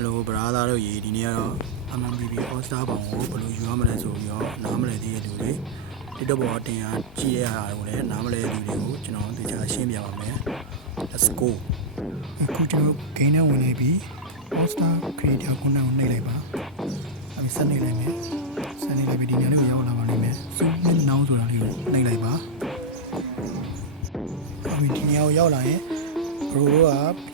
Hello brother တို့ရေဒီနေ့ကတော့ MMBB All Star ဘောင်ကိုဘယ်လိုယူရမလဲဆိုပြီးတော့နားမလည်သေးတဲ့လူတွေတိတော့ဘောတင်အားကြည့်ရတာကိုလည်းနားမလည်တဲ့လူတွေကိုကျွန်တော်တို့တရားရှင်းပြပါမယ် Let's go အခုကျွန်တော် game နဲ့ဝင်နေပြီ All Star Creator ကိုနှိပ်လိုက်ပါအဲဒီဆက်နေလိုက်မယ်ဆက်နေလိုက်ပြီဒီညလေးကိုရောက်လာပါလိမ့်မယ် Zoom နဲ့နောင်းဆိုတာလေးကိုနှိပ်လိုက်ပါအဲဒီညကိုရောက်လာရင် bro က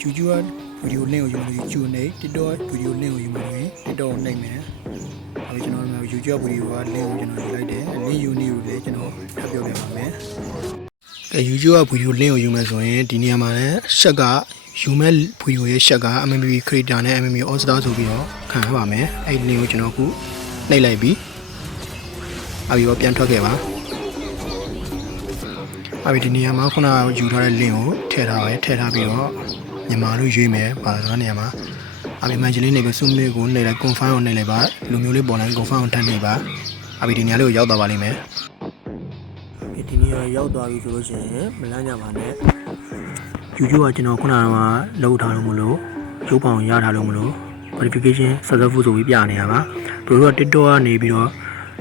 YouTubeဗီဒီယိုလင့်ကိုယူလို့ YouTube နဲ့ TikTok ဗီဒီယိုလင့်ကိုယူလို့ TikTok ကိုနှိပ်မယ်။အဲဒီကျွန်တော်တို့ YouTube ဗီဒီယိုကလင့်ကိုကျွန်တော်ယူလိုက်တယ်။လင့်ယူနေကိုလည်းကျွန်တော်ထပ်ပြောပြပါမယ်။ကဲ YouTube ဗီဒီယိုလင့်ကိုယူမယ်ဆိုရင်ဒီနေရာမှာလည်းရှက်ကယူမဲ့ဗီဒီယိုရဲ့ရှက်က MMB Creator နဲ့ MMB All Star ဆိုပြီးတော့ခံရပါမယ်။အဲဒီလင့်ကိုကျွန်တော်အခုနှိပ်လိုက်ပြီ။အဲဒီတော့ပြန်ထွက်ခဲ့ပါ။အဲဒီဒီနေရာမှာခုနကယူထားတဲ့လင့်ကိုထည့်ထားပါမယ်။ထည့်ထားပြီးတော့မြန်မာလို့ရွေးမယ်ပါဆိုတဲ့နေရာမှာအပြင်မှဂျလင်းနေပြီးစုမေကိုနေလိုက် confirm ကိုနေလိုက်ပါလူမျိုးလေးပေါ်လိုက် confirm ကိုထပ်နေပါအပြင်ဒီနေရာလေးကိုရောက်သွားပါလိမ့်မယ်ဒီနေရာရောက်သွားပြီဆိုလို့ရှိရင်မလန်းကြပါနဲ့ YouTube ကကျွန်တော်ခုနကလောက်ထားလို့မလို့ရုပ်ပေါင်ရထားလို့မလို့ verification successful ဆိုပြီးပြနေရပါတို့က TikTok ကနေပြီးတော့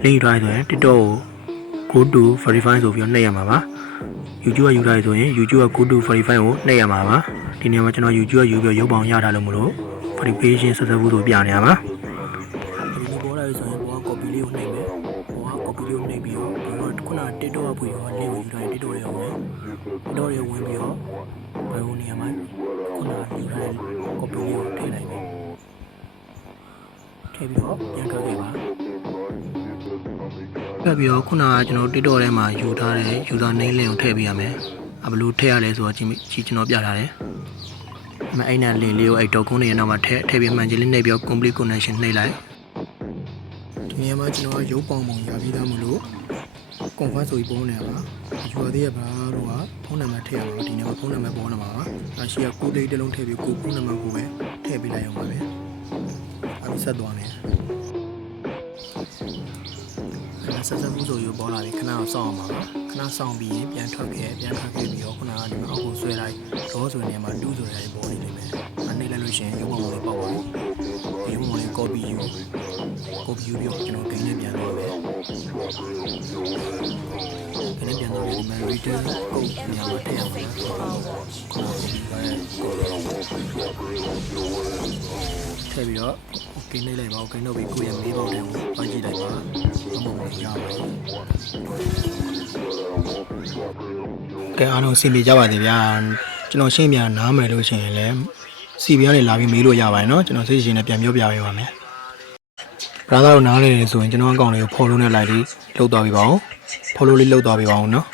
link ထားဆိုရင် TikTok ကို go to verify ဆိုပြီးတော့နှိပ်ရမှာပါ YouTube ကယူထားဆိုရင် YouTube က go to verify ကိုနှိပ်ရမှာပါဒီနေရာမှာကျွန်တော် YouTube ယူပြီးရုပ်ပေါင်ရထားလို့မလို့ verification successful ဆိုပြနေရပါဒီလိုပေါ်လာပြီဆိုရင်ဘောက copy လေးကိုနှိပ်မယ်ဘောက copy လေးကိုနှိပ်ပြီးတော့ဘောကခုန TikTok ကဖွေရော link ကိုယူထားရင် TikTok ရေဝင် TikTok ရေဝင်ပြီးတော့ဘယ်လိုနေရာမှာခုနယူထားတဲ့ copy လေးကိုထည့်လိုက်မယ်ထည့်ပြီးတော့ပြန်ထွက်ခဲ့ပါဆက်ပြီးတော့ခုနကကျွန်တော် TikTok ထဲမှာယူထားတဲ့ user name link ကိုထည့်ပေးရမယ်ဘယ်လိုထည့်ရလဲဆိုတော့ကျွန်တော်ပြထားတယ်။အဲ့နဲ့ link လေးကိုအဲ့တော့ကုန်းနေရနောက်မှာထည့်ပြီးမှန်ကြီးလေးနှိပ်ပြီး complete connection နှိပ်လိုက်။ဒီနေရာမှာကျွန်တော်ရုပ်ပေါင်ပုံရပြီးသားမလို့ confirm ဆိုပြီးပုံနေရပါ။ယူရသေးရပါတော့ကဖုန်းနံပါတ်ထည့်ရမှာဒီနေရာမှာဖုန်းနံပါတ်ပေါ်လာမှာပါ။အရှိကကိုဒိတ်တစ်လုံးထည့်ပြီးကိုဖုန်းနံပါတ်ကိုပဲထည့်ပေးလိုက်အောင်ပါပဲ။အခုဆက်သွားမယ်။ဆက်ဆက်မှုဆိုရပေါ်လာပြီခဏအောင်စောင့်အောင်ပါခဏစောင့်ပြီးရင်ပြန်ထွက်ခဲ့ပြီးတော့ခုနကဒီမှာအောက်ကိုဆွဲလိုက်ရောဆိုနေမှာတူးဆိုရတဲ့ပေါ်နေလိမ့်မယ်အနေလိုက်လို့ရှိရင်ရုပ်ပုံလေးပေါက်ပါဘူးရုပ်ပုံလေး copy ယူပြီးတော့ကျွန်တော်ဂိမ်းနဲ့ပြန်သွားမယ်ဂိမ်းနဲ့ပြန်သွားပြီးဒီမှာ return code နေရာမှာထည့်ရမှာထည့်ပြီးတော့ okay နှိပ်လိုက်ပါ okay နှုတ်ပြီးကိုယ့်ရဲ့မေးပေါက်တွေကိုပတ်ကြည့်လိုက်ပါအမှုကိုရပါတယ်ကဲအားလုံးစီမီကြပါသေးဗျာကျွန်တော်ရှင်းပြနားမယ်လို့ရှိရင်လည်းစီဘီကနေလာပြီးမေးလို့ရပါတယ်เนาะကျွန်တော်စိတ်ရှင်နဲ့ပြန်ပြောပြပေးပါမယ်ဘရာသာတို့နားလေဆိုရင်ကျွန်တော်အကောင့်လေးကို follow နဲ့လိုက်ပြီးလှုပ်သွားပေးပါဦး follow လေးလှုပ်သွားပေးပါဦးเนาะ